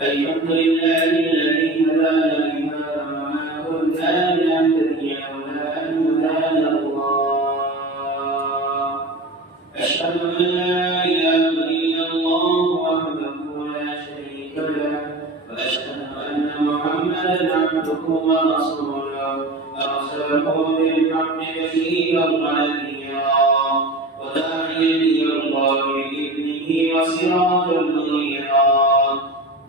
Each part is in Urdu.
الحمد لله الذي هدانا لهذا وما كنا لنهتدي لولا أن هدانا الله. أشهد أن لا إله إلا الله وحده لا شريك له، وأشهد أن محمدا عبده ورسوله أرسله بالحق بشيرا ونذيرا وداعيا إلى الله بإذنه وسراجا منيرا.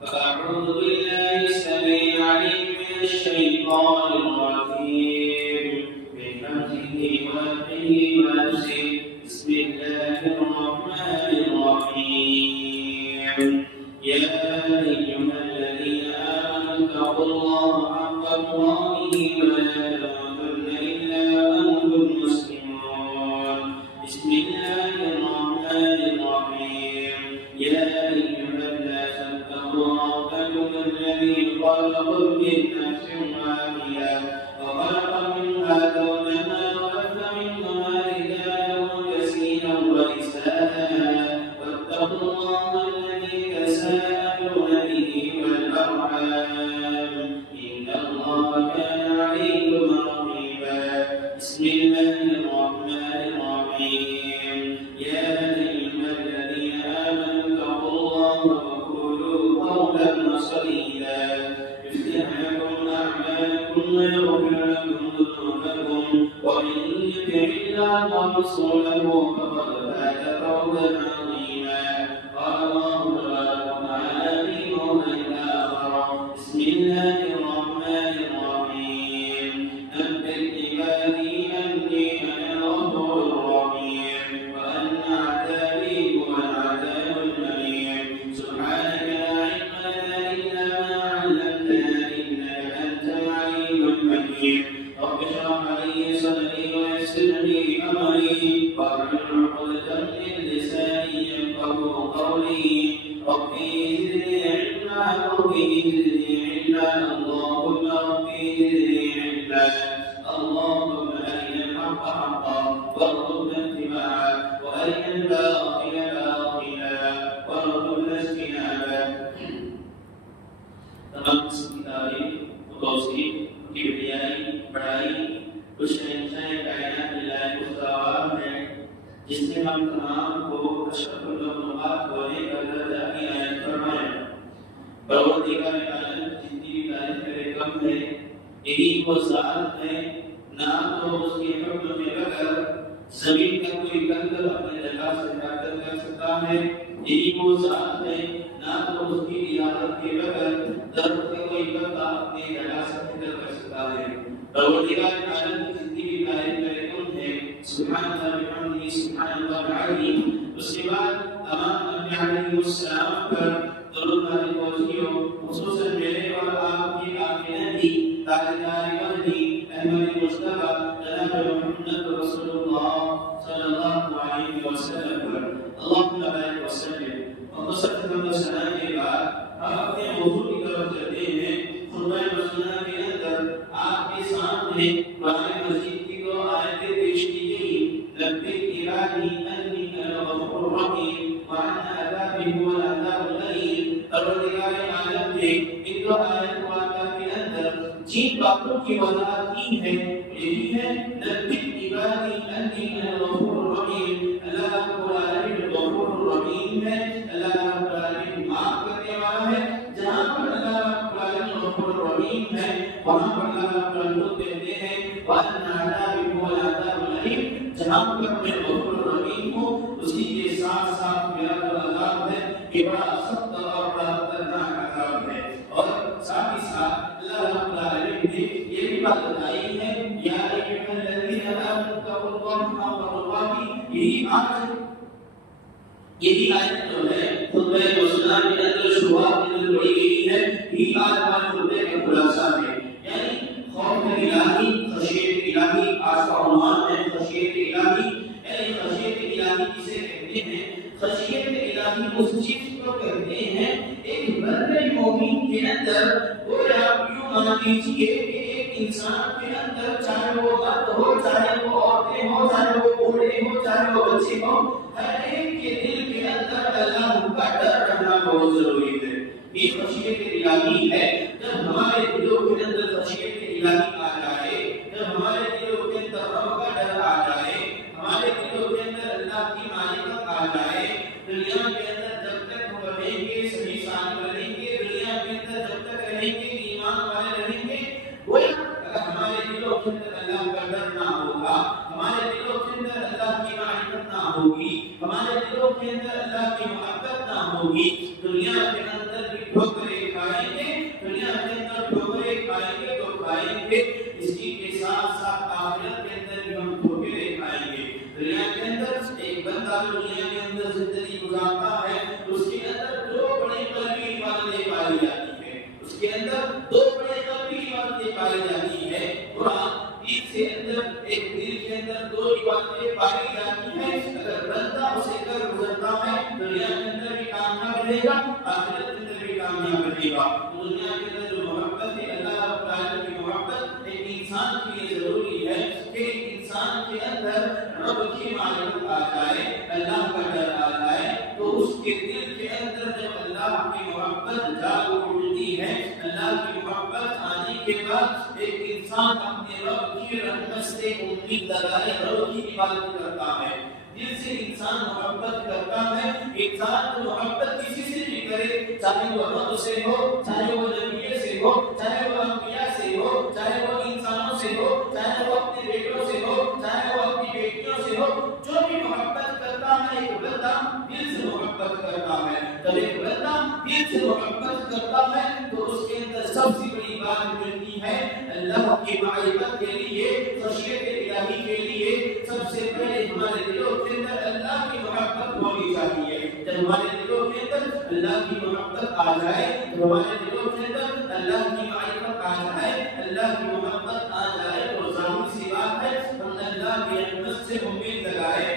فأعوذ بالله السميع العليم من الشيطان الرجيم من همزه ونفخه ونفسه. بسم الله الرحمن الرحيم. يا أيها الذين آمنوا اتقوا الله حق تقاته ولا تموتن إلا وأنتم مسلمون. بسم الله الرحمن الرحيم. يا أيها الناس اتقوا ربكم الذي خلقكم من نفس واحدة وخلق منها زوجها وبث منهما رجالا كثيرا ونساء واتقوا الله الذي تساءلون به والأرحام إن الله كان عليكم رقيبا. بسم الله الرحمن الرحيم. يا أيها الذين آمنوا اتقوا الله وقولوا قولا سديدا يصلح لكم أعمالكم ويغفر لكم ذنوبكم ومن يطع الله ورسوله فقد فاز فوزا عظيما. قال الله تبارك وتعالى في موضع آخر. بسم الله الرحمن الرحيم. نبئ عبادي أني أنا الغفور الرحيم وأن عذابي هو العذاب الأليم. سبحانك لا علم لنا إلا ما علمتنا إنك أنت العليم الحكيم. رب اشرح لي صدري ويسر لي أمري واحلل عقدة من لساني يفقهوا قولي. ربي زدني علما اللهم ربي زدني علما. اللهم أرنا الحق حقا وارزقنا اتباعه وأرنا الباطل باطلا وارزقنا اجتنابه. تمام قسم کی تعریف و توصیف کبریائی بڑائی اس شہنشاہ کائنات اللہ مستعار ہے جس نے ہم تمام کو اشرف المخلوقات ہونے کا درجہ کی عنایت فرمایا. پروردگار عالم جتنی بھی تعریف کرے کم ہے. یہی وہ ذات ہے نہ تو اس کے حکم میں بغیر زمین کا کوئی کنکر اپنے جگہ سے ہٹا کر سکتا ہے. یہی وہ ذات ہے نہ تو اس کی اجازت کے بغیر درخت کا کوئی پتا اپنے جگہ سے ہٹا کر سکتا ہے. پروردگار عالم جتنی بھی تعریف کرے کم ہے. سبحان اللہ بحمدہ سبحان اللہ العظیم. اس کے بعد تمام انبیاء علیہ السلام پر درود پہنچیو. خصوصاً میرے اور آپ کی آخری نبی تاجدار مہدی احمد مصطفیٰ جناب محمد رسول اللہ صلی اللہ علیہ وسلم پر اللہم بارک وسلم. اور سب سلام کے بعد ہم اپنے موضوع کی طرف چلتے ہیں. خطبہ مسنہ کے اندر آپ کے سامنے قرآن مجید کی دو آیتیں پیش کی گئی. لبیک عبادی انی انا الغفور الرحیم وعن عذابی هو العذاب الألیم. پروردگار عالم نے ان دو آیت مبارکہ کے اندر جن باتوں کی وضاحت کی ہے یہی ہے لبیک عبادی انی انا الغفور الرحیم. اللہ رب العالمین غفور الرحیم ہے. اللہ رب العالمین معاف کرنے والا ہے. جہاں پر اللہ رب العالمین غفور الرحیم ہے وہاں پر اللہ رب العالمین کہتے ہیں وَأَنَّ عَذَابِي هُوَ الْعَذَابُ الْأَلِيمُ. جہاں پر میں غفور الرحیم ہوں اسی کے ساتھ ساتھ میرا جو عذاب ہے یہ بڑا سخت اور بڑا خطرناک عذاب ہے. اور ساتھ ہی ساتھ اللہ رب العالمین نے یہ بھی بات بتائی ہے یا ایھا الذین آمنوا اتقوا اللہ حق تقاته. یہی آیت جو ہے خطبہ مسنہ کے اندر شروعات کے اندر پڑھی گئی ہے. یہ آیت ہمارے خطبے کا خلاصہ ہے. یعنی خوف الہی خشیت الہی آج کا عنوان ہے خشیت الہی. یعنی خشیت الہی کسے کہتے ہیں؟ خشیت الہی اس چیز کو کہتے ہیں ایک بندے مومن کے اندر وہ آپ یوں مان لیجیے کہ ایک انسان کے اندر چاہے وہ مرد ہو چاہے وہ عورتیں ہو چاہے وہ بوڑھے ہو چاہے وہ بچے ہو ہر ایک کے دل کے اندر اللہ کا ڈر رہنا بہت ضروری ہے. یہ خشیت الہی ہے۔ جب ہمارے دلوں کے اندر خشیت الہی آ جائے، جب ہمارے دلوں کے اندر رب کا ڈر آ جائے، ہمارے دلوں کے اندر اللہ کی معرفت آ جائے، دنیا کے اندر جب تک ہم رہیں گے صحیح سالم رہیں گے، دنیا کے اندر جب تک رہیں گے ایمان والے رہیں گے، وہ اگر ہمارے دلوں کے اندر اللہ کا ڈر نہ ہوگا، ہمارے دلوں کے اندر اللہ کی معرفت نہ ہوگی، ہمارے دلوں کے اندر اللہ کی محبت نہ ہوگی، دنیا کے اندر بھی ٹھوکریں کھائیں گے، دنیا کے اندر ٹھوکریں کھائیں گے تو کھائیں گے، اسی کے ساتھ ساتھ آخرت کے اندر بھی ہم ٹھوکریں کھائیں گے۔ دنیا کے اندر ایک بندہ دنیا کے اندر زندگی گزارتا ہے، اس کے اندر دو بڑی قلبی عبادتیں پائی جاتی ہیں، اس کے اندر دو بڑے قلبی عبادتیں پائی جاتی ہیں۔ قرآن کے اندر ایک دل کے اندر دو عبادتیں پائی جاتی ہیں، اگر بندہ اسے کر گزرتا ہے دنیا کے اندر بھی کامیاب رہے گا، آخرت کے اندر بھی کامیاب رہے گا۔ دنیا کے اندر جو محبت ہے اللہ رب العالمین کی محبت ایک انسان کے لیے ضروری ہے کہ ایک انسان کے اندر رب کی معرفت آ جائے، اللہ کا ڈر آ جائے، تو اس کے دل کے اندر جب اللہ کی محبت جاگ اٹھتی ہے، اللہ کی محبت آنے کے بعد ایک انسان اپنے رب کی رحمت سے امید لگائے رب کی عبادت کرتا ہے، دل سے انسان محبت کرتا ہے۔ انسان کو محبت کسی سے بھی کرے، چاہے وہ رب سے ہو، چاہے وہ نبی سے ہو، چاہے وہ انبیاء سے ہو، چاہے وہ انسانوں سے ہو، چاہے وہ اپنے بیٹوں سے ہو، چاہے وہ اپنی بیٹیوں سے ہو، جو بھی محبت کرتا ہے ایک بندہ دل سے محبت کرتا ہے۔ جب ایک بندہ دل سے محبت کرتا ہے تو اس کے اندر سب سے بڑی بات ملتی ہے اللہ کی معرفت کے لیے، خشیت الہی کے لیے سب سے پہلے ہمارے دلوں کے اندر اللہ کی محبت ہونی چاہیے۔ جب ہمارے دلوں کے اندر اللہ کی محبت آ جائے، جب ہمارے دلوں کے اندر اللہ کی معرفت آ جائے، اللہ کی محبت آ جائے تو ظاہر سی بات ہے ہم اللہ کی رحمت سے امید لگائے،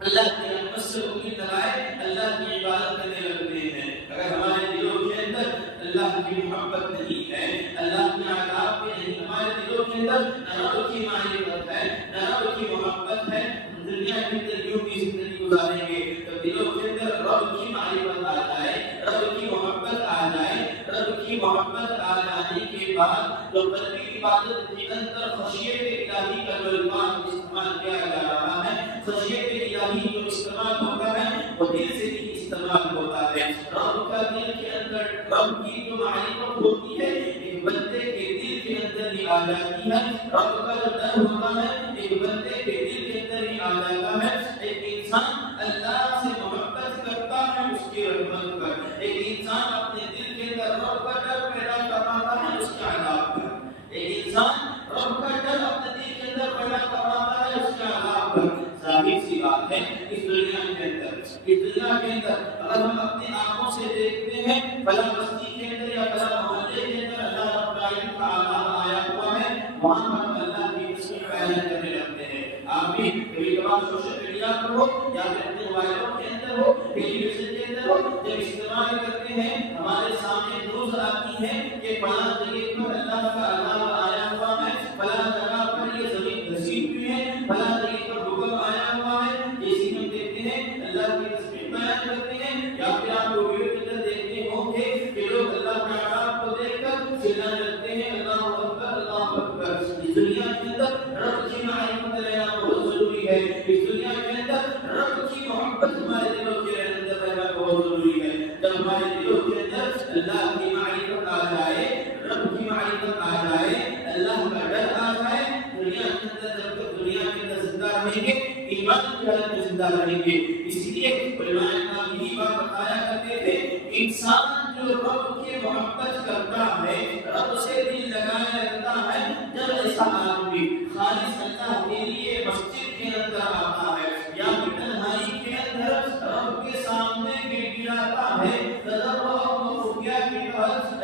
اللہ کی رحمت سے امید لگائے اللہ کی عبادت کرنے لگتے ہیں۔ اگر ہمارے دلوں کے اندر اللہ کی محبت نہیں ہے، اللہ کے عذاب پہ نہیں، ہمارے دلوں کے اندر نہ رب کی معرفت ہے نہ رب کی محبت ہے، دنیا کے اندر یوں بھی زندگی گزاریں گے۔ تو دلوں کے اندر رب کی معرفت آ جائے، رب کی محبت آ جائے، رب کی محبت آ جانے کے بعد تو قلبی عبادت کے اندر خشیت الہی کا جو الفاظ استعمال کیا جا رہا ہے، خشیت الہی جو استعمال ہوتا ہے وہ دل سے ہی استعمال ہوتا ہے۔ رب کا دل کے اندر رب کی جو معرفت ہوتی ہے ایک بندے کے دل کے اندر ہی آ جاتی ہے، رب کا جو ڈر ہوتا ہے ایک بندے کے دل کے اندر ہی آ جاتا ہے۔ ایک انسان اللہ سے محبت کرتا ہے اس کی رحمت پر، ایک انسان اپنے دل کے اندر رب کا ڈر پیدا کرواتا ہے اس کے عذاب پر، ایک انسان رب کا ڈر اپنے دل کے اندر پیدا کرواتا ہے اس کے عذاب پر۔ ظاہر سی بات ہے اس دنیا کے اندر، اس دنیا کے اندر اگر ہم اپنی آنکھوں سے دیکھتے ہیں فلاں بستی کے اندر یا فلاں محلے کے اندر اللہ رب العالمین کا عذاب آیا ہوا ہے، وہاں پر اللہ کی تصویر بیان کرنے لگتے ہیں۔ آپ بھی کبھی کبھار سوشل میڈیا پر ہو یا پھر اپنے موبائلوں کے اندر ہو، ٹیلی ویژن کے اندر ہو، جب استعمال کرتے ہیں ہمارے سامنے نیوز آتی ہے کہ فلاں جگہ پر اللہ کا عذاب آیا ہوا ہے، فلاں جگہ پر یہ زمین دھسی ہوئی ہے، فلاں جگہ پر بھوکمپ آیا ہوا ہے، جیسے ہم دیکھتے ہیں اللہ کی تصویر بیان کرتے ہیں۔ یا پھر آپ ویڈیو کے اندر دیکھتے ہوں گے کہ لوگ اللہ کے عذاب کو دیکھ کر چلانے لگتے ہیں اللہ اکبر اللہ اکبر۔ اس دنیا کے اندر رب کی معرفت لینا بہت ضروری ہے، اس دنیا کے اندر رب کی محبت ہمارے دلوں کے اندر رہنا بہت ضروری ہے۔ جب ہمارے دلوں کے اندر اللہ کی معرفت آ جائے، رب کی معرفت آ جائے، اللہ کا ڈر آ جائے، دنیا کے اندر جب تک دنیا کے اندر زندہ رہیں گے ایمان کی حالت میں زندہ رہیں گے۔ اس لیے علماء کرام یہی بات بتایا کرتے تھے انسان جو رب کی محبت کرتا ہے، رب سے دل لگایا رکھتا ہے، جب ایسا آدمی خالص اللہ کے لیے مسجد کے اندر آتا ہے یا تنہائی کے اندر رب کے سامنے گر گراتا ہے،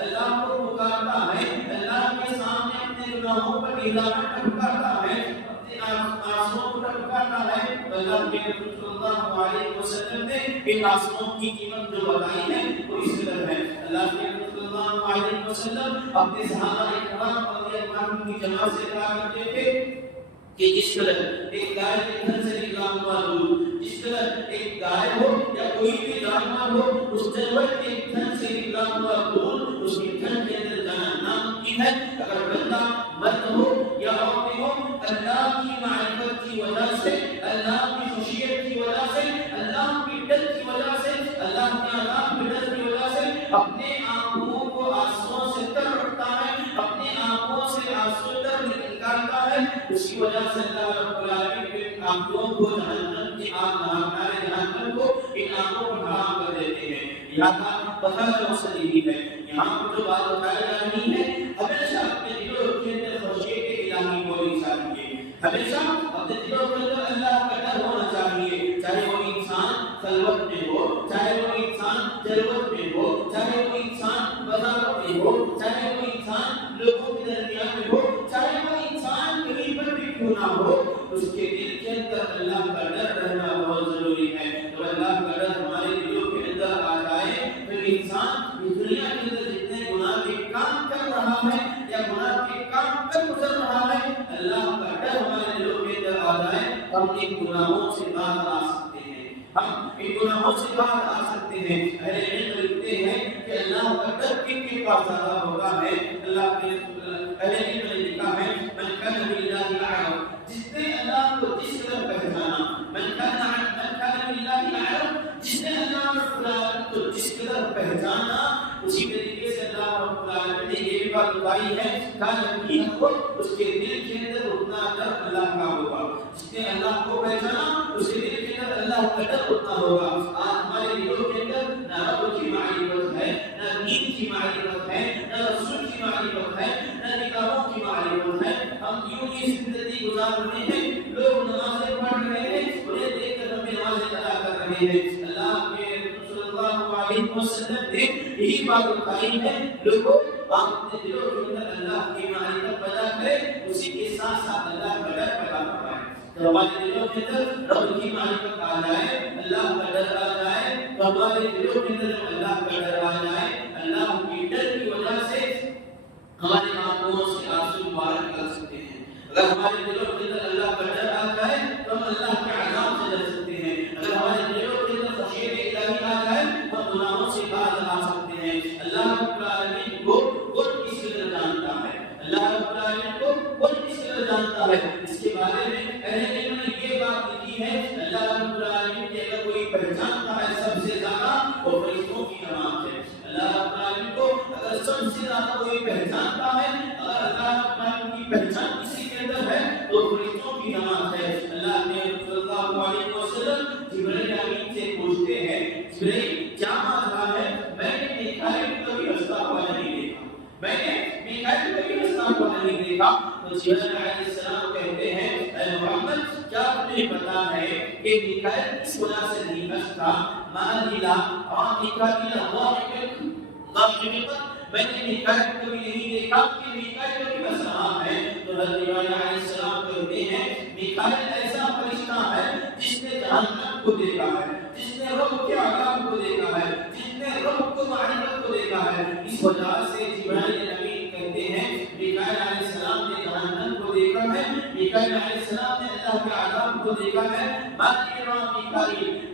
اللہ کو پکارتا ہے، اللہ کے سامنے اپنے گناہوں پر ندامت ٹھکاتا ہے، اپنے آنسوؤں کو ٹھکاتا ہے، اللہ کے رسول صلی اللہ علیہ وسلم نے ان آنسوؤں کی قیمت جو بتائی ہے وہ اس طرح ہے۔ اللہ کے رسول صلی اللہ علیہ وسلم اپنے صحابہ کرام رضی اللہ عنہم کی جماعت سے کہا کرتے تھے کہ جس طرح ایک گائے کے تھن سے نکلا ہوا دودھ، جس طرح ایک گائے ہو یا کوئی بھی جانور ہو اس جانور کے تھن سے سے نکلا ہوا خون اس کے تن کے اندر جانا ناممکن ہے. اگر بندہ مرد ہو یا عورت ہو، اللہ کی معرفت کی وجہ سے، اللہ کی خشیت کی وجہ سے، اللہ کی ڈر کی وجہ سے، اللہ کے عذاب کے ڈر کی وجہ سے اپنے آنکھوں کو آنسوؤں سے تر رکھتا ہے، اپنے آنکھوں سے آنسو تر نکالتا ہے، اس کی وجہ سے اللہ رب العالمین کے آنکھوں کو جہنم کی آگ نارے جہنم کو ان آنکھوں پر حرام کر دیتے ہیں. یہاں کا پتہ مسئلہ ہے. یہاں پر جو بات بتائی جا رہی ہے، ہمیشہ اپنے دلوں کے اندر خشیت الہی ہونی چاہیے، ہمیشہ اپنے دلوں کے اندر اللہ کا ڈر ہونا چاہیے. چاہے وہ انسان خلوت میں ہو، چاہے وہ انسان جلوت میں ہو، چاہے وہ انسان بازاروں میں ہو، چاہے وہ انسان لوگوں کے درمیان میں ہو، چاہے وہ انسان کہیں پر بھی کیوں نہ ہو، اس کے دل کے اندر اللہ کا ڈر رہنا بہت ضروری ہے. تو اللہ کا ڈر ہمارے دلوں کے اندر آ جائے تو انسان اس دنیا کے اندر جتنے گناہ کے کام کر رہا ہے یا گناہ کے کام کر گزر رہا ہے، اللہ کا ڈر ہمارے دلوں کے اندر آ جائے، ہم ان گناہوں سے باہر آ سکتے ہیں، ہم ان گناہوں سے باہر آ سکتے ہیں. اہل علم لکھتے ہیں کہ اللہ کا ڈر کن کے پاس زیادہ ہوتا ہے. اللہ کے اہل علم نے لکھا ہے من کان باللہ اعرف، جس نے اللہ کو جس قدر پہچانا، من کان باللہ اعرف، جس نے اللہ رب العالمین کو جس قدر پہچانا، اسی طریقے سے اللہ رب العالمین نے یہ بھی بات بتائی ہے کہ اس کے دل کے اندر اتنا ڈر اللہ کا ہوگا. جس نے اللہ کو پہچانا اس کے دل کے اندر اللہ کا ڈر اتنا ہوگا. آج ہمارے دلوں کے اندر نہ رب کی معرفت ہے، نہ دین کی معرفت ہے، نہ رسول کی معرفت ہے، نہ کتابوں کی معرفت ہے. ہم یوں ہی زندگی گزار رہے ہیں. لوگ نمازیں پڑھ رہے ہیں، انہیں دیکھ کر ہم نمازیں ادا کر رہے ہیں. اللہ کے رسول صلی اللہ علیہ وسلم نے یہی بات بتائی ہے، لوگوں آپ اپنے دلوں کے اندر اللہ کی معرفت پیدا کریں، اسی کے ساتھ ساتھ اللہ کا ڈر پیدا کرائیں. تو ہمارے دلوں کے اندر رب کی معرفت آ جائے، اللہ کا ڈر آ جائے، تو ہمارے دلوں کے اندر اللہ کا ڈر آ جائے، اللہ کی ڈر کی وجہ سے ہمارے آنکھوں سے آنسو مبارک کر سکتے ہیں. اگر ہمارے دلوں کے اندر اللہ کا ڈر آ جائے تو ہم اللہ کے عذاب سے ڈر سکتے ہیں. اگر ہمارے دلوں کے اندر خشیت الہی آ جائے تو ہم گناہوں سے باز آ سکتے ہیں. اللہ رب العالمین کو کون کس قدر جانتا ہے، اللہ رب العالمین کو کون کس قدر جانتا ہے. اس کے بارے میں اہل علم نے یہ بات لکھی ہے، اللہ رب العالمین کی اگر کوئی پہچانتا ہے سب سے زیادہ وہ فرشتوں کی جماعت ہے. اللہ رب العالمین کو اگر سب سے زیادہ کوئی پہچانتا ہے، اگر اللہ رب العالمین کی پہچان کسی کے اندر ہے تو فرشتوں کی جماعت ہے. اللہ نے صلی اللہ علیہ وسلم جبرائیل امین سے پوچھتے ہیں، جبرائیل کیا ماجرا ہے؟ میں نے میکائیل کو کبھی ہنستا ہوا نہیں دیکھا، میں نے میکائیل کو کبھی ہنستا ہوا نہیں دیکھا. تو جبرائیل علیہ السلام کہتے ہیں اے محمد کیا تمہیں پتا ہے کہ میکائیل کس وجہ سے نہیں ہنستا؟ مالیلا اور میکائیل میں نے میکائیل کو کبھی نہیں دیکھا کہ میکائیل کبھی ہنس رہا ہے. تو حضرت ابراہیم علیہ السلام کہتے ہیں میکائیل ایسا فرشتہ ہے جس نے جہنم کو دیکھا ہے، جس نے رب کے عذاب کو دیکھا ہے، جس نے رب کو معرفت کو دیکھا ہے. اس وجہ سے جبرائیل امین کہتے ہیں میکائیل علیہ السلام نے جہنم کو دیکھا ہے، میکائیل علیہ السلام نے اللہ کے عذاب کو دیکھا ہے.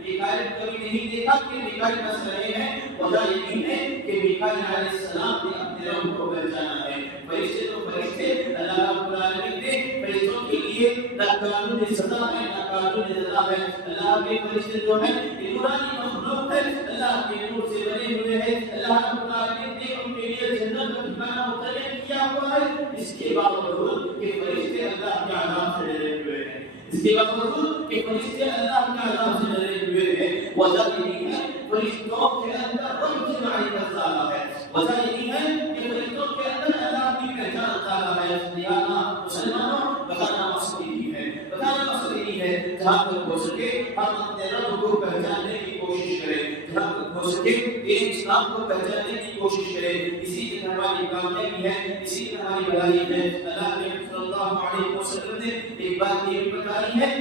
میکائیل کبھی نہیں دیکھا کہ میکائیل ہنس رہے ہیں. وجہ یہی ہے کہ میکائیل علیہ السلام نے اپنے رب کو پہچانا ہے. فرشتے تو فرشتے، اللہ رب العالمین نے فرشتوں کے لیے نہ قانون سزا ہے نہ قانون سزا ہے. اللہ کے فرشتے جو ہیں یہ نورانی مخلوق ہے، اللہ کے نور سے بنے ہوئے ہیں. اللہ رب العالمین نے ان کے لیے جنت کا ٹھکانہ متعین کیا ہوا ہے. اس کے باوجود کہ فرشتے اللہ کے عذاب سے ڈرے ہوئے ہیں، اس کے باوجود کہ فرشتے اللہ کے عذاب سے ڈرے ہوئے ہیں. وجہ یہی ہے فرشتوں کے اندر رب کی معرفت زیادہ ہے. وجہ یہی ہے کہ فرشتوں کے اندر اللہ کی پہچان زیادہ ہے. لہٰذا مسلمانوں بتانا مسئلہ ہے، بتانا مسئلہ ہے. جہاں تک ہو سکے ہم اپنے رب کو پہچاننے کی کوشش کریں، جہاں تک ہو سکے دین اسلام کو پہچاننے کی کوشش کریں. اسی طرح ہماری کامیابی ہے، اسی طرح ہماری بھلائی ہے. اللہ کے صلی اللہ علیہ وسلم نے ایک بات یہ بتائی ہے،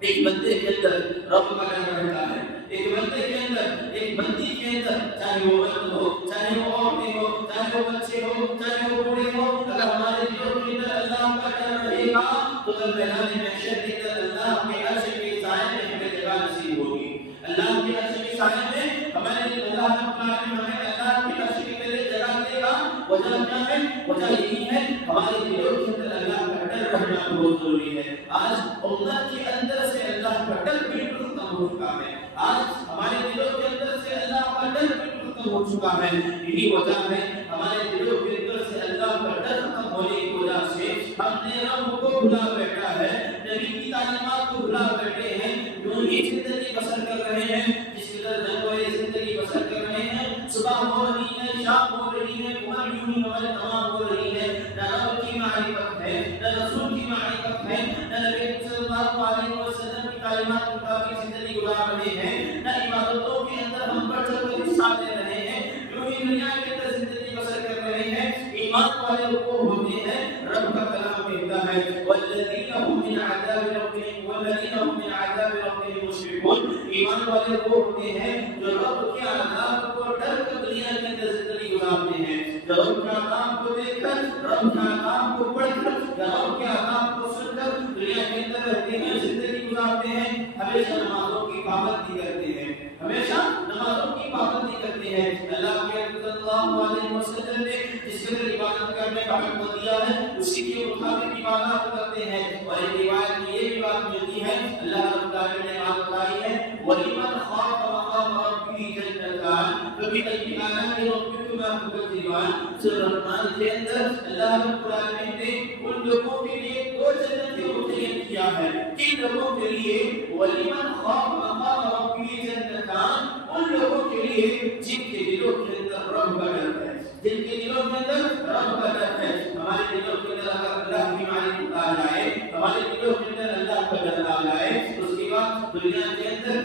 ایک بندے کے اندر رب کا ڈر رہتا ہے. ایک بندے کے اندر، ایک بندی کے اندر، چاہے وہ مرد ہو، چاہے وہ عورتیں ہو، چاہے وہ بچے ہو، چاہے وہ بوڑھے ہو، اگر ہمارے دلوں کے اندر اللہ کا ڈر رہے گا تو میدان محشر کے اندر اللہ کے عرش کے سائے میں ہمیں جگہ نصیب ہوگی. اللہ کے عرش کے سائے میں ہمارے لیے اللہ تعالیٰ نے ہمیں اللہ کی تشریح کے لیے جگہ دے گا. وجہ کیا ہے؟ وجہ یہی ہے ہمارے دلوں کے اندر اللہ کا ڈر رہنا بہت ضروری ہے. آج امت کے اندر سے اللہ کا ڈر بالکل ختم ہو چکا ہے. آج ہمارے دلوں کے اندر سے اللہ کا ڈر بالکل ختم ہو چکا ہے. یہی وجہ ہے ہمارے دلوں کے اندر سے اللہ کا ڈر ختم ہونے کی وجہ سے ہم نے رب کو بھلا بیٹھا ہے, نبی کی تعلیمات کو بھلا بیٹھے ہیں, یوں ہی زندگی بسر کر رہے ہیں جس کی طرح جنگوئے زندگی بسر کر رہے ہیں. صبح ہو رہی ہے, شام ہو رہی ہے, عمر یوں ہی ہمارے تمام ہو رہی ہے. نہ رب کی معرفت ہے, نہ رسول کی معرفت ہے, نہ نبی صلی اللہ علیہ وسلم کی تعلیمات کے مطابق زندگی گزار رہے ہیں, نہ عبادتوں کے اندر ہم بڑھ چڑھ کر حصہ لے رہے ہیں. یوں ہی دنیا کے اندر زندگی بسر کر رہے ہیں. ایمان والے وہ ہوتے ہیں رب کا کلام کہتا ہے والذین هم من عذاب ربهم والذین هم من عذاب ربهم مشفقون. ایمان والے وہ ہوتے ہیں جو رب کے عذاب کو ڈر کر دنیا کے اندر زندگی گزارتے ہیں. جو رب کے عذاب کو دیکھ کر, رب کے عذاب کو پڑھ کر, رب کے عذاب کو سن کر دنیا کے اندر رہتے ہیں, زندگی گزارتے ہیں. ہمیشہ نمازوں کی پابندی کرتے ہیں, ہمیشہ نمازوں کی پابندی کرتے ہیں. اللہ کے صلی اللہ علیہ وسلم نے جس کے عبادت کرنے کا حکم دیا ہے اسی کے مطابق عبادت کرتے ہیں. اور ایک روایت میں یہ بھی بات ملتی ہے, اللہ رب العالمین نے بات بتائی ہے وَلِمَنْ خَافَ مَقَامَ رَبِّهِ جَنَّتَانِ فَبِأَيِّ آلَاءِ رَبِّكُمَا تُكَذِّبَانِ. سورہ الرحمن کے اندر اللہ رب العالمین نے ان لوگوں کے لیے دو جنتیں متعین کیا ہے. کن لوگوں کے لیے؟ وَلِمَنْ خَافَ مَقَامَ رَبِّهِ جَنَّتَانِ, ان لوگوں کے لیے جن کے دلوں کے اندر رب کا ڈر ہے, جن کے دلوں کے اندر رب کا ڈر ہے. ہمارے دلوں کے اندر اگر اللہ کی معرفت آ جائے, ہمارے دلوں کے اندر اللہ کا ڈر آ جائے, اس کے بعد دنیا کے اندر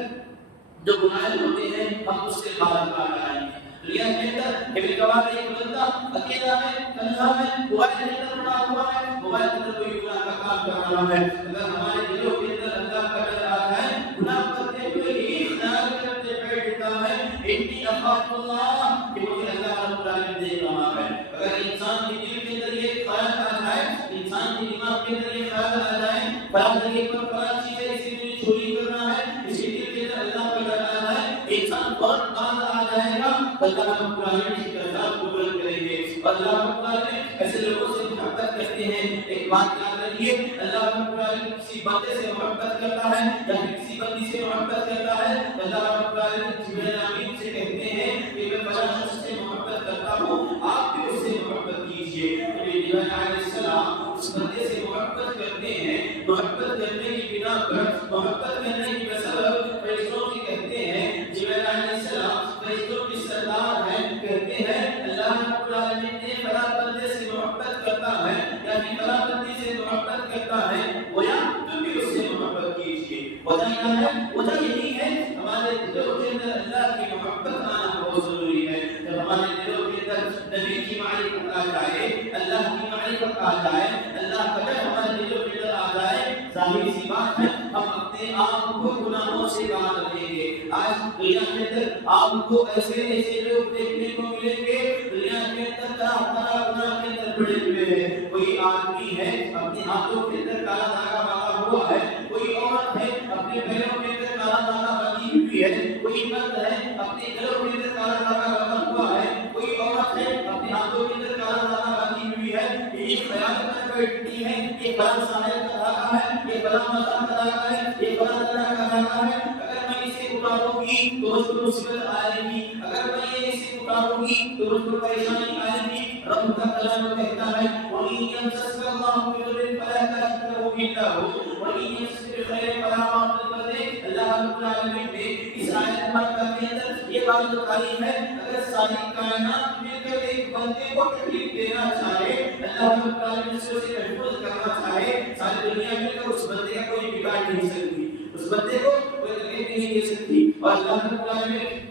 جو گناہ ہوتے ہیں ہم اس سے باہر آ جائیں گے. دنیا کے اندر ایک گواہ ایک بندہ اکیلا ہے, تنہا ہے, موبائل کے اندر پڑا ہوا ہے, موبائل کے اندر کوئی گناہ کا کام کر رہا ہے. اگر ہمارے دلوں کے اندر اللہ کا ڈر آ جائے, گناہ کرتے ہوئے یہی خیال کرتے بیٹھتا ہے انی اخاف اللہ کہ مجھے اللہ رب العالمین دیکھ رہا ہے. اگر انسان کے دل کے اندر یہ خیال آ جائے, انسان کے دماغ کے اندر یہ خیال آ جائے فلاں جگہ پر فلاں چیز ہے اسی میں چوری کرنا ہے, اسی دل کے اندر اللہ کا ڈر آ جائے, انسان بہت باز آ جائے گا, اللہ رب العالمین کی رضا کو بلند کریں گے. اللہ رب العالمین ایسے لوگوں سے محبت کرتے ہیں. ایک بات یاد رکھیے, اللہ رب العالمین کسی بندے سے محبت کرتا ہے یا کسی بندی سے محبت کرتا ہے, اللہ رب العالمین جبرائیل امین سے کہتے ہیں کہ میں فلاں شخص سے محبت کرتا ہوں, آپ بھی اس سے محبت کیجیے. جبرائیل علیہ السلام اس بندے سے محبت کرتے ہیں. محبت کرنے کی بنا پر, محبت کرنے کی سبب فرشتوں کی کہتے ہیں جبرائیل علیہ السلام فرشتوں کی سردار ہیں, کہتے ہیں اللہ رب العالمین نے فلاں بندے سے محبت کرتا ہے یا فلاں بندی سے محبت کرتا ہے, گویا تم بھی اس سے محبت کیجیے. وجہ کیا ہے؟ وجہ یہی ہے ہمارے دلوں کے اندر اللہ کی محبت آنا بہت ضروری ہے. جب ہمارے دلوں کے اندر نبی کی معرفت آ جائے, اللہ کی معرفت آ جائے, اللہ کا ڈر ہمارے دلوں کے اندر آ جائے, ظاہر سی بات ہے ہم اپنے آپ کو گناہوں سے باہر رکھیں گے. آج دنیا کے اندر آپ کو ایسے ایسے لوگ دیکھنے کو ملیں گے دنیا کے اندر طرح طرح گناہ کے اندر پڑے ہوئے ہیں. کوئی آدمی ہے اپنے ہاتھوں کے اندر کالا دھاگا باندھا ہوا ہے, کوئی عورت ہے اپنے پیروں کے اندر کالا دھاگا باندھی ہوئی ہے, کوئی مرد ہے اپنے گلوں کے اندر کالا دھاگا باندھا ہوا ہے, کوئی عورت ہے اپنے ہاتھوں کے اندر کالا دھاگا باندھی ہوئی ہے. یہ خیال کر بیٹھتی ہے کہ فلاں صاحب کا دھاگا ہے, یہ فلاں مذہب کا دھاگا ہے, یہ فلاں طرح کا دھاگا ہے, اگر میں اسے اتاروں گی تو مجھ کو مصیبت آئے گی, اگر میں اسے اتاروں گی تو مجھ کو پریشانی آئے گی. رب کا کلام کہتا ہے وَإِن يَمْسَسْكَ اللَّهُ بِضُرٍّ فَلَا كَاشِفَ لَهُ إِلَّا هُوَ وَإِن يَمْسَسْكَ بِخَيْرٍ فَلَا رَادِّ لِفَضْلِهِ. اللہ رب العالمین نے اس آیت مبارکہ کے اندر یہ بات بتائی ہے اگر ساری کائنات مل کر ایک بندے کو تکلیف دینا چاہے, اللہ رب العالمین سے اسے محفوظ کرنا چاہے, ساری دنیا مل کر اس بندے کا کوئی بگاڑ نہیں سکتی, اس بندے کو کوئی تکلیف نہیں دے سکتی. اور اللہ رب العالمین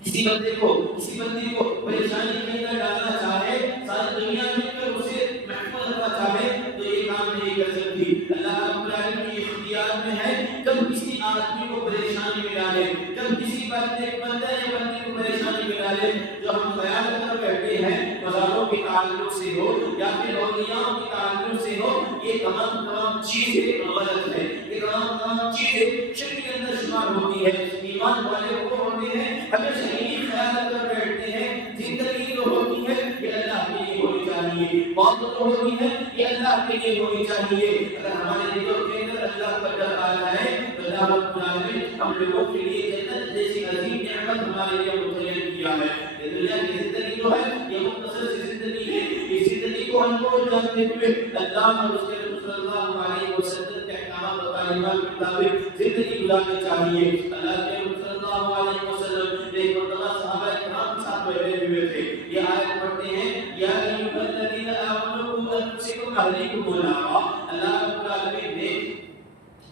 کسی بندے کو, کسی بندی کو پریشانی کے اندر ڈالنا چاہے, ساری دنیا مل کر اسے محفوظ رکھنا چاہے تو یہ کام نہیں کر سکتی. اللہ رب العالمین کے اختیار میں ہے کب کسی آدمی کو پریشانی میں ڈالے, کب کسی بندے یا بندی کو پریشانی میں ڈالے. جو ہم خیال کر بیٹھے ہیں مزاروں کے تعلق سے ہو یا پھر اولیاء کے تعلق سے ہو, یہ تمام چیزیں غلط ہے, یہ تمام چیزیں شرک کے اندر شمار ہوتی ہے. ایمان والے وہ ہوتے ہیں ہمیشہ یہ خیال کر بیٹھتے ہیں زندگی جو ہوتی ہے یہ اللہ کے لیے ہونی چاہیے، موت جو ہوتی ہے یہ اللہ کے لیے ہونی چاہیے۔ اگر ہمارے دلوں کے اندر اللہ کا ڈر آ جائے تو اللہ رب العالمین ہم لوگوں کے لیے جنت جیسی عظیم نعمت ہمارے لیے متعین کیا ہے۔ یہ دنیا کی زندگی جو ہے یہ مختصر سی زندگی ہے، اس زندگی کو ہم کو جانتے ہوئے اللہ اور اس کے رسول صلی اللہ علیہ وسلم کے احکامات و تعلیمات کے مطابق زندگی گزارنی چاہیے۔ اللہ کے رسول صلی اللہ علیہ وسلم ایک مرتبہ صحابہ کرام کے ساتھ بیٹھے ہوئے تھے، یہ آیت پڑھتے ہیں یا ایھا الذین آمنوا قوا انفسکم اہلیکم نارا۔ اللہ رب العالمین نے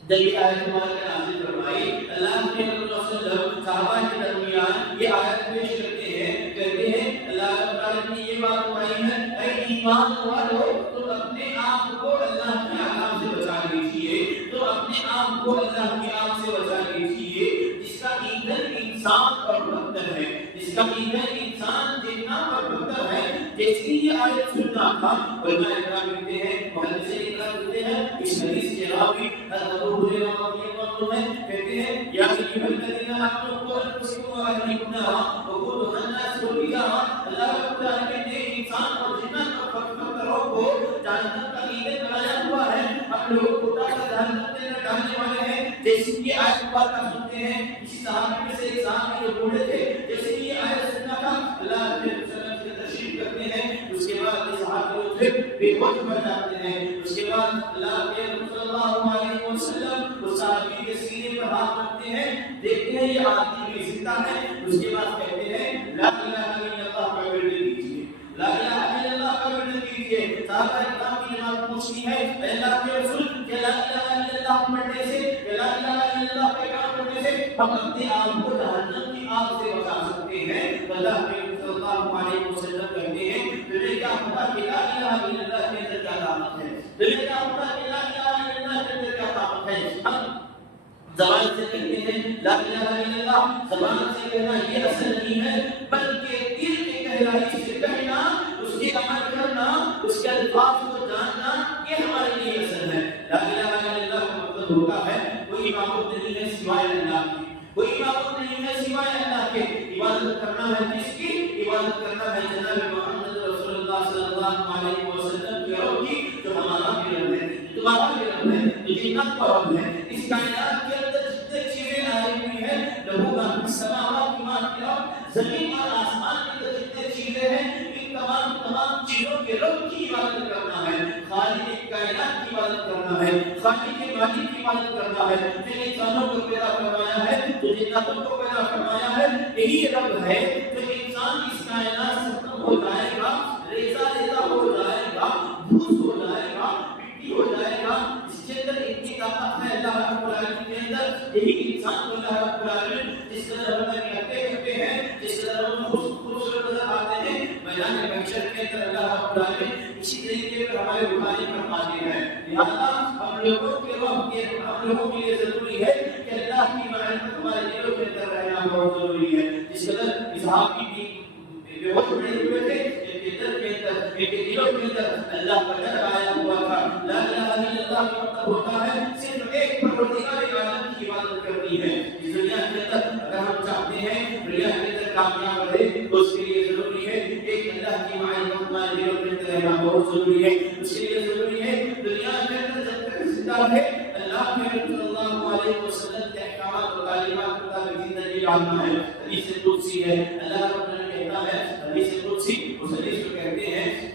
جب یہ آیت مبارکہ نازل فرمائی اللہ کے رسول صلی اللہ علیہ وسلم صحابہ کے درمیان یہ آیت پیش کرتے ہیں، کہتے ہیں اللہ رب العالمین نے یہ بات فرمائی ہے اے ایمان والو تم اپنے آپ کو اللہ کے عذاب سے بچا لیجیے، تو اپنے آپ کو اللہ کی آگ سے بچا لیجیے جس کا ایندھن انسان اور پتھر ہے، جس کا ایندھن انسان جتنا اور پتھر ہے۔ جیسے یہ آیت سننا تھا علماء اکرام کہتے ہیں محدثین اکرام کہتے ہیں اس حدیث کے راوی ابو ہریرہ رضی اللہ عنہ کہتے ہیں یا ایھا الذین آمنوا قوا انفسکم واہلیکم نارا وقودها الناس والحجارہ۔ اللہ رب العالمین نے انسان اور جنات اور پتھروں کو جہنم کا ایندھن بنایا ہوا ہے، ہم لوگوں کو جہنم میں ڈالنے والے ہیں۔ جیسے یہ آیت مبارکہ سنتے ہیں اسی صحابی میں سے ایک صحابی جو بوڑھے تھے جیسے یہ آیت سننا تھا اللہ کے کرتے ہیں، اس کے بعد یہ صحابی جو تھے بے ہوش ہو جاتے ہیں۔ اس کے بعد اللہ کے رسول صلی اللہ علیہ وسلم اس صحابی کے سینے پر ہاتھ رکھتے ہیں، دیکھتے ہیں یہ آدمی بھی زندہ ہے۔ اس کے بعد کہتے ہیں لا الہ الا اللہ کا ورد کیجیے، لا الہ الا اللہ کا ورد کیجیے۔ صحابہ کرام کی جماعت پوچھتی ہے اے اللہ کے رسول کہ لا الہ الا اللہ پڑھنے سے، لا الہ الا اللہ کا کلام پڑھنے سے ہم اپنے آپ کو جہنم کی آگ سے بچا سکتے ہیں؟ اللہ کے صلی اللہ علیہ وسلم کہتے ہیں تمہیں کیا پتا کہ لا الہ الا اللہ کے اندر کیا طاقت ہے، تمہیں کیا پتا کہ لا الہ الا اللہ کے اندر کیا طاقت ہے۔ ہم زبان سے کہتے ہیں لا الہ الا اللہ، زبان سے کہنا یہ اصل نہیں ہے بلکہ دل کی گہرائی سے کہنا، اس کے عمل کرنا، اس کے الفاظ کو جاننا یہ ہمارے لیے اصل ہے۔ لا الہ الا اللہ کا مطلب ہوتا ہے کوئی معبود نہیں ہے سوائے اللہ کے، کوئی معبود نہیں ہے سوائے اللہ کے۔ عبادت کرنا ہے کس کی؟ عبادت کرنا ہے جناب محمد رسول اللہ صلی اللہ علیہ وسلم کے رب کی، جو ہمارا بھی رب ہے، تمہارا بھی رب ہے، جو جنت کا رب ہے۔ اس کائنات کے اندر جتنے چیزیں آئی ہوئی ہیں لہو ما فی السماوات وما فی الارض، زمین اور آسمان کے اندر جتنے چیزیں ہیں ان تمام چیزوں کے رب کی عبادت کرنا ہے، خالق کائنات کی عبادت کرنا ہے، خالق مالک کی عبادت کرنا ہے، جو انسانوں کو پیدا فرمایا ہے، جو جناتوں کو پیدا فرمایا ہے، یہی رب ہے۔ جو انسان اس کائنات سے ختم ہو جائے گا، ریزہ ریزہ ہو جائے گا، دھوس ہو جائے گا، مٹی ہو جائے گا، اس کے اندر اتنی طاقت ہے اللہ رب العالمین کے اندر، یہی انسان کو اللہ رب العالمین جس قدر اللہ کہتے کرتے ہیں، جس قدر ہم خوبصورت نظر آتے ہیں میدان محشر کے اندر اللہ رب العالمین اسی طریقے پر ہمارے بخاری فرماتے ہیں۔ لہذا ہم لوگوں کے ہم لوگوں کے لیے ضروری ہے کہ اللہ کی معرفت ہمارے دلوں کے اندر رہنا بہت ضروری ہے۔ جس قدر اصحاب کی بے ہوش پڑے ہوئے تھے ان کے دلوں کے اندر اللہ کا ڈر آیا ہوا تھا۔ لا الہ الا اللہ کا مطلب ہوتا ہے صرف ایک پروردگار عالم کی عبادت کرنی ہے۔ اس دنیا کے اندر اگر ہم چاہتے ہیں دنیا کے اندر کامیاب رہے تو اس کے لیے ضروری ہے ایک اللہ کی معرفت ہمارے دلوں کے اندر رہنا بہت ضروری ہے۔ اس کے لیے ضروری ہے دنیا کے اندر جب تک زندہ ہے اللہ کے رسول صلی اللہ علیہ وسلم کے احکامات و تعلیمات کے مطابق زندگی گزارنا ہے۔ حدیث قدسی ہے، اللہ رب العالمین کہتا ہے حدیث قدسی، اس حدیث کو کہتے ہیں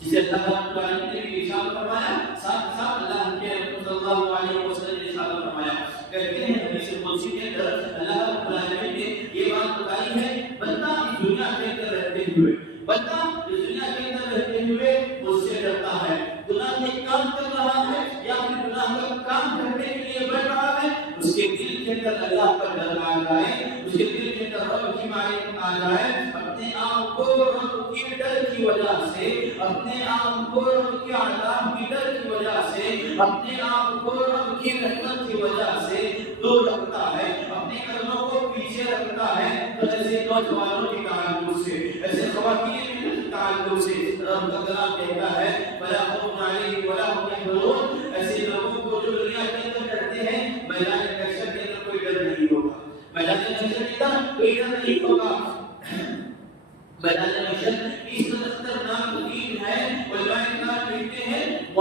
جسے اللہ رب العالمین نے بھی ارشاد فرمایا، ساتھ ساتھ اللہ کے رسول صلی اللہ علیہ وسلم نے ارشاد فرمایا، کہتے ہیں حدیث قدسی کے اندر اللہ رب العالمین نے یہ بات بتائی ہے بندہ اس دنیا کے اندر رہتے ہوئے، بندہ اس دنیا کے اندر رہتے ہوئے مجھ سے ڈرتا ہے، گناہ میں کام کر رہا ہے یا پھر گناہ کا کام کرنے کے لیے بڑھ رہا ہے، اس کے دل کے اندر اللہ کا ڈر آ جائے، اس کے دل کے اندر رب کی معرفت آ جائے، اپنے آپ کو رب کی ڈر کی وجہ سے، اپنے آپ کو رب کے عذاب کی ڈر کی وجہ سے، اپنے آپ کو رب کی رحمت کی وجہ سے دور رکھتا ہے، اپنے قدموں کو پیچھے رکھتا ہے، تو ایسے نوجوانوں کے تعلق سے، ایسے خواتین کے تعلق سے رب کا کلام کہتا ہے وَلَا خَوْفٌ عَلَيْهِمْ وَلَا هُمْ يَحْزَنُونَ، ایسے لوگوں کو جو دنیا کے اندر ڈرتے ہیں میدان محشر کے اندر کوئی ڈر نہیں ہوگا، میدان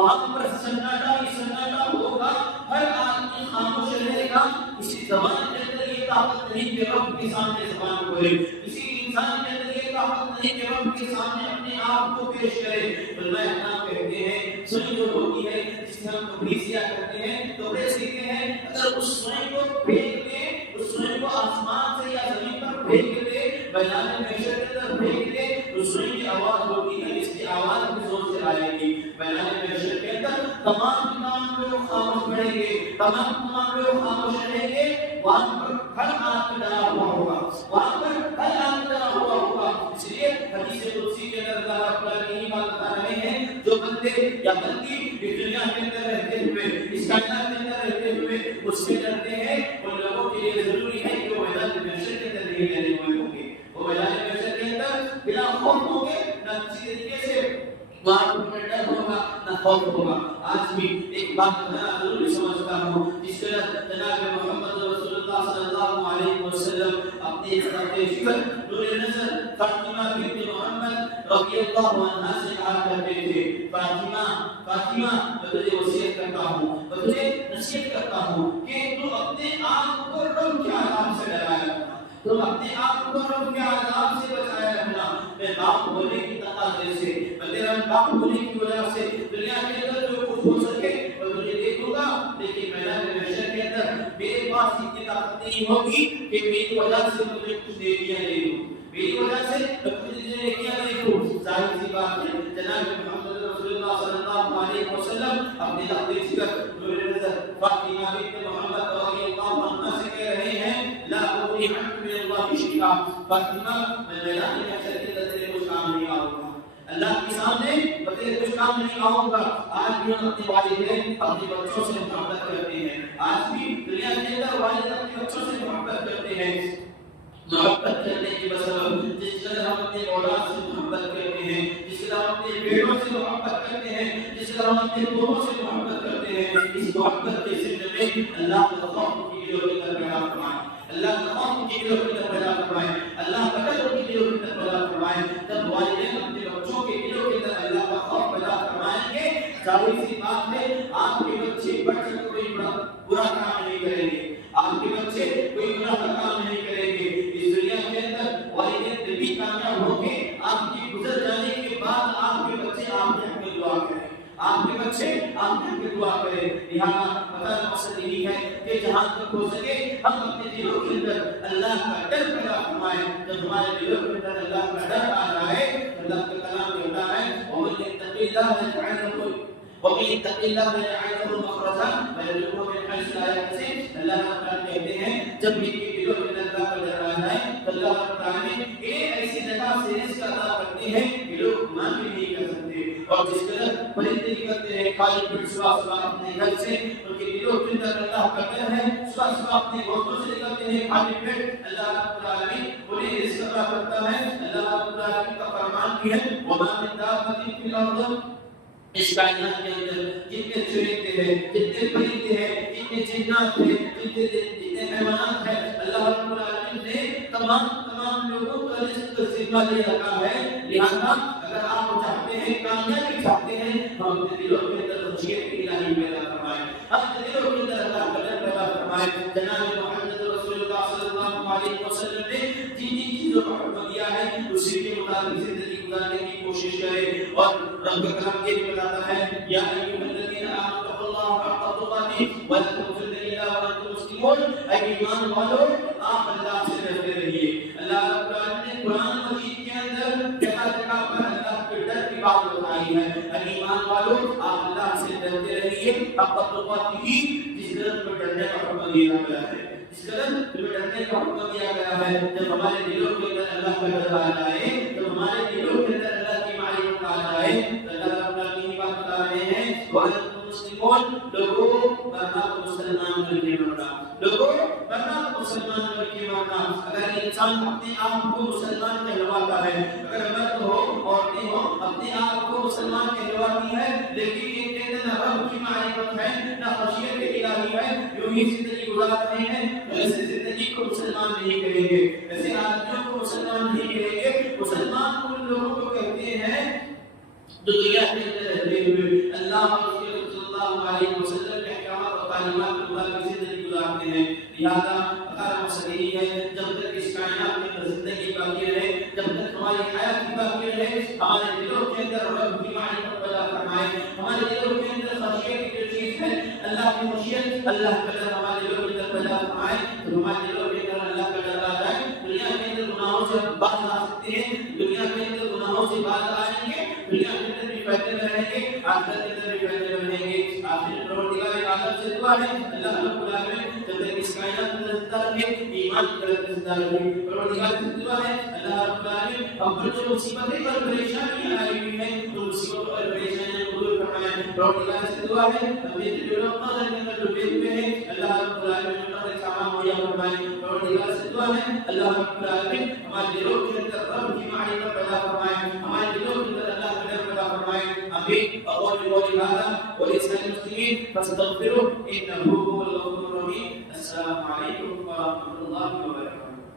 وہاں پر سناٹا ہی سناٹا ہوگا، ہر آدمی خاموش رہے گا. کسی زبان کے اندر یہ طاقت نہیں کہ رب کے سامنے زبان کھولے، کسی انسان کے اندر یہ طاقت نہیں کہ رب کے سامنے اپنے آپ کو پیش کرے. علماء کہتے ہیں سوئی جو ہوتی ہے جس سے ہم توریسیا کرتے ہیں، تو کہتے ہیں اگر اس سوئی کو پھینک دے، اس سوئی کو آسمان سے یا زمین پر پھینک دے، میدان محشر کے اندر پھینک دے، تو سوئی کی آواز ہوتی ہے، اس کی آواز بھی زور سے آئے گی. میدان محشر کے اندر تمام لوگ خاموش رہیں گے، تمام لوگ خاموش رہیں گے. وہاں پر ہر آدمی ڈرا ہوا ہوگا، وہاں پر ہر آدمی ڈرا ہوا ہوگا. اس لیے حدیث قدسی کے اندر اللہ رب العالمین بات بتا رہے ہیں، جو بندے یا بندی اس دنیا کے اندر رہتے ہوئے، اس کائنات کے اندر رہتے ہوئے اس سے ڈرتے ہیں، ان لوگوں کے لیے ضروری ہے کہ وہ میدان محشر کے اندر نہیں رہنے والے ہوں گے. وہ میدان محشر کے اندر بلا خوف ہوں گے، نہ کسی طریقے سے وہاں پر ڈر ہوگا نہ خوف ہوگا. آج بھی ایک بات میں ضرور سمجھتا ہوں، جس طرح جناب محمد رسول اللہ صلی اللہ علیہ وسلم اپنے فکر نور نظر فاطمہ بنت محمد رضی اللہ عنہا سے کہا کرتے تھے، فاطمہ میں تجھے وصیت کرتا ہوں، میں تجھے نصیحت کرتا ہوں کہ تو اپنے آپ کو رب کے عذاب سے ڈرایا رکھنا، تم اپنے آپ کو رب کے عذاب سے بچایا رکھنا. میں باپ ہونے کی تقاضے سے، میں تیرا باپ ہونے کی وجہ سے دنیا کے اندر جو کچھ ہو سکے میں تجھے دے دوں گا، لیکن میدان محشر کے اندر میرے پاس اتنی طاقت نہیں ہوگی کہ میری وجہ سے مجھے کچھ نیکیاں دے دوں، میری وجہ سے میں تجھے نیکیاں دے دوں. ظاہر سی بات ہے جناب محمد رسول اللہ صلی اللہ علیہ وسلم اپنے لفظ ذکر نور نظر فاطمہ بنت محمد رضی اللہ عنہا سے کہہ رہے ہیں، لا اغنی عنک من اللہ شیئا، فاطمہ میں میدان محشر کے اندر تیرے کچھ کام نہیں آؤں گا، اللہ کے سامنے میں تیرے کچھ کام نہیں آؤں گا. آج بھی ہم اپنے والدین اپنے بچوں سے محبت کرتے ہیں، آج بھی دنیا کے اندر والد اپنے بچوں سے محبت کرتے ہیں. محبت کرنے کی وجہ جس طرح ہم اپنے اولاد سے محبت کرتے ہیں، جس طرح ہم اپنے بیٹوں سے محبت کرتے ہیں، جس طرح ہم اپنے بہنوں سے محبت کرتے ہیں، اس محبت کے سلسلے میں اللہ کا خوف کی دلوں کے اندر پیدا فرمائے، اللہ کا خوف کی دلوں کے اندر پیدا فرمائے، اللہ کا ڈر کی دلوں کے اندر پیدا فرمائے. جب والدین اپنے بچوں کے دلوں کے اندر اللہ کا خوف پیدا فرمائیں گے، ظاہر سی بات ہے آپ کے بچے بڑھ کر کوئی برا کام نہیں کریں گے، آپ کے بچے کوئی گناہ کا کام نہیں کریں گے. اس دنیا کے اندر والدین بھی کامیاب ہوں گے، آپ کی گزر جانے کے بعد آپ کے بچے آپ کے حق میں دعا کریں، آپ کے بچے آپ کے حق میں دعا کریں. لہٰذا ہمارا مقصد یہی ہے کہ جہاں تک ہو سکے ہم اپنے دلوں کے اندر اللہ کا ڈر پیدا فرمائیں. جب ہمارے دلوں کے اندر اللہ کا ڈر آ جائے، اللہ کا کلام کہتا ہے وَمَن يَتَّقِ اللَّهَ يَجْعَلْ لَهُ وَمَن يَتَّقِ اللَّهَ يَجْعَلْ لَهُ مَخْرَجًا وَيَرْزُقْهُ مِنْ حَيْثُ لَا يَحْتَسِبُ. اللہ تعالیٰ کہتے ہیں جب بھی دلوں کے اندر اللہ کا ڈر آ جائے تو اللہ تعالیٰ انہیں ایسی جگہ سے رزق عطا کرتے ہیں کہ لوگ گمان بھی نہیں کر سکتے. اور جس طرح پرندے نکلتے ہیں خالی پیٹ صبح اپنے گھر سے، ان کے دلوں کے اندر اللہ کا ڈر ہے، صبح اپنے گھروں سے نکلتے ہیں خالی پیٹ، اللہ رب العالمین انہیں رزق عطا کرتا ہے. اللہ رب العالمین کا فرمان بھی ہے وَمَا مِن دَابَّةٍ فِي الْأَرْضِ، اس کائنات کے اندر جتنے چرندے ہیں، جتنے پرندے ہیں، جتنے جنات ہیں، جتنے حیوانات ہیں، اللہ رب العالمین نے تمام لوگوں کا رزق کا ذمہ لے رکھا ہے. لہذا اگر آپ چاہتے ہیں کامیابی چاہتے ہیں، ہم اپنے دلوں کے اندر خشیت الہی پیدا فرمائیں، اپنے دلوں کے اندر اللہ کا ڈر پیدا فرمائیں. جناب محمد رسول اللہ صلی اللہ علیہ وسلم نے جن چیزوں کا حکم دیا ہے اسی کے مطابق زندگی گزارنے کی کوشش کرے. اور رب کا کلام یہ بتاتا ہے یا ایھا الذین آمنوا اتقوا اللہ حق تقاته ولا تموتن الا وانتم مسلمون. اے ایمان والو آپ اللہ سے ڈرتے رہیے. اللہ رب العالمین نے قرآن مجید کے اندر جگہ جگہ پر اللہ کے ڈر کی بات بتائی ہے. اے ایمان والو آپ اللہ سے ڈرتے رہیے حق تقاته، جس طرح میں ڈرنے کا حکم دیا گیا ہے، اس طرح میں ڈرنے کا حکم دیا گیا ہے. جب ہمارے دلوں کے اندر اللہ کا ڈر آ جائے، جب ہمارے دلوں کے اندر اللہ کی معرفت آ جائے، اللہ رب العالمین بات بتا رہے ہیں وَأَنْتُمْ مُسْلِمُونَ، لوگوں مرنا تو مسلمان بن کے مرنا، لوگوں مرنا تو مسلمان بن کے مرنا. اگر انسان اپنے آپ کو مسلمان کہلواتا ہے، اگر مرد ہو عورتیں ہو اپنے آپ کو مسلمان کہلواتی ہے، لیکن یہ کہتے نہ رب کی معرفت ہے نہ خشیت الہی ہے، یوں ہی زندگی گزار رہے ہیں، تو ایسے زندگی کو مسلمان نہیں کہیں گے، ایسے آدمیوں کو مسلمان نہیں کہیں گے. مسلمان ان لوگوں کو کہتے ہیں جو دنیا کے اندر رہتے ہوئے اللہ علیہ وسلم کے احکامات اور تعلیمات کے مطابق زندگی گزارتے ہیں. لہذا ہمارا مقصد یہی ہے جب تک اس کائنات کے اندر زندگی باقی رہے، جب تک ہماری حیات کی باقی رہے، ہمارے دلوں کے اندر رب کی معرفت پیدا فرمائے. ہمارے دلوں کے اندر خشیت کی جو چیز ہے، اللہ کی خشیت، اللہ کا ڈر ہمارے دلوں کے اندر پیدا فرمائے. تو ہمارے دلوں کے اندر اللہ کا ڈر آ جائے. دنیا کے اندر گناہوں سے باز آ سکتے ہیں، دنیا کے اندر گناہوں سے باز آئیں گے، دنیا کے اندر بھی فائدے میں رہیں گے، آخرت کے اندر بھی فائدے میں رہیں گے. آخر پروردگار عالم سے دعا ہے اللہ رب العالمین جب تک اس کائنات میں زندہ رہے، ایمان کی طرف زندہ رہے. پروردگار سے دعا ہے اللہ رب العالمین ہم پر جو مصیبتیں اور پریشانیاں آئی ہوئی ہیں، ان مصیبتوں اور پریشانیوں کو دور فرمائے. پروردگار سے دعا ہے ہمیں جو لوگ قبر کے اندر ڈوبے ہوئے ہیں، اللہ رب العالمین قبر سامان مہیا فرمائے. پروردگار سے دعا ہے اللہ رب العالمین ہمارے دلوں کے اندر رب کی معرفت پیدا فرمائے، ہمارے دلوں کے اندر اللہ کا ڈر پیدا فرمائے. آمین. اقول قولي هذا ولسائر المسلمين فاستغفروه انه هو الغفور الرحيم. السلام عليكم ورحمه الله وبركاته.